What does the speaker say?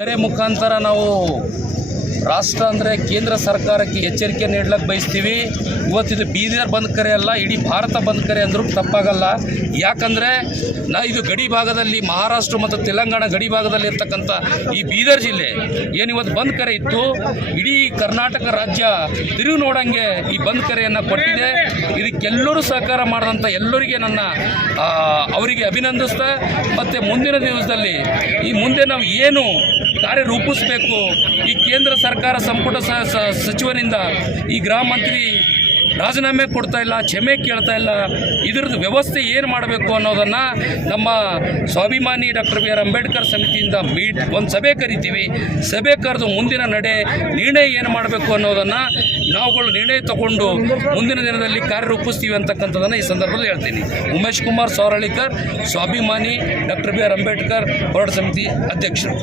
ಬೇರೆ ಮುಖಾಂತರ ನಾವು ರಾಷ್ಟ್ರ ಅಂದರೆ ಕೇಂದ್ರ ಸರ್ಕಾರಕ್ಕೆ ಎಚ್ಚರಿಕೆ ನೀಡ್ಲಕ್ಕೆ ಬಯಸ್ತೀವಿ. ಇವತ್ತಿದು ಬೀದರ್ ಬಂದ್ ಕರೆ ಅಲ್ಲ, ಇಡೀ ಭಾರತ ಬಂದ್ ಕರೆ ಅಂದರೂ ತಪ್ಪಾಗಲ್ಲ. ಯಾಕಂದರೆ ನಾ ಇದು ಗಡಿ ಭಾಗದಲ್ಲಿ ಮಹಾರಾಷ್ಟ್ರ ಮತ್ತು ತೆಲಂಗಾಣ ಗಡಿ ಭಾಗದಲ್ಲಿ ಇರ್ತಕ್ಕಂಥ ಈ ಬೀದರ್ ಜಿಲ್ಲೆ ಏನಿವತ್ತು ಬಂದ್ ಕರೆ ಇತ್ತು. ಇಡೀ ಕರ್ನಾಟಕ ರಾಜ್ಯ ತಿರುವು ನೋಡಂಗೆ ಈ ಬಂದ್ ಕರೆಯನ್ನು ಕೊಟ್ಟಿದೆ. ಇದಕ್ಕೆಲ್ಲರೂ ಸಹಕಾರ ಮಾಡಿದಂಥ ಎಲ್ಲರಿಗೆ ನನ್ನ ಅವರಿಗೆ ಅಭಿನಂದಿಸ್ತಾ, ಮತ್ತು ಮುಂದಿನ ದಿವಸದಲ್ಲಿ ಈ ಮುಂದೆ ನಾವು ಏನು ಕಾರ್ಯ ರೂಪಿಸಬೇಕು. ಈ ಕೇಂದ್ರ ಸರ್ಕಾರ ಸಂಪುಟ ಸಚಿವನಿಂದ ಈ ಗ್ರಾಮ ಮಂತ್ರಿ ರಾಜೀನಾಮೆ ಕೊಡ್ತಾ ಇಲ್ಲ, ಕ್ಷಮೆ ಕೇಳ್ತಾ ಇಲ್ಲ, ಇದ್ರದ್ದು ವ್ಯವಸ್ಥೆ ಏನು ಮಾಡಬೇಕು ಅನ್ನೋದನ್ನು ನಮ್ಮ ಸ್ವಾಭಿಮಾನಿ ಡಾಕ್ಟರ್ ಬಿ ಆರ್ ಅಂಬೇಡ್ಕರ್ ಸಮಿತಿಯಿಂದ ಮೀಟ್, ಒಂದು ಸಭೆ ಕರಿತೀವಿ. ಸಭೆ ಕರೆದು ಮುಂದಿನ ನಡೆ, ನಿರ್ಣಯ ಏನು ಮಾಡಬೇಕು ಅನ್ನೋದನ್ನು ನಾವುಗಳು ನಿರ್ಣಯ ತಗೊಂಡು ಮುಂದಿನ ದಿನದಲ್ಲಿ ಕಾರ್ಯರೂಪಿಸ್ತೀವಿ ಅಂತಕ್ಕಂಥದ್ದನ್ನು ಈ ಸಂದರ್ಭದಲ್ಲಿ ಹೇಳ್ತೀನಿ. ಉಮೇಶ್ ಕುಮಾರ್ ಸೌರಳಿಕರ್ ಸ್ವಾಭಿಮಾನಿ ಡಾಕ್ಟರ್ ಬಿ ಆರ್ ಅಂಬೇಡ್ಕರ್, ಹೋರಾಟ ಸಮಿತಿ ಅಧ್ಯಕ್ಷರು.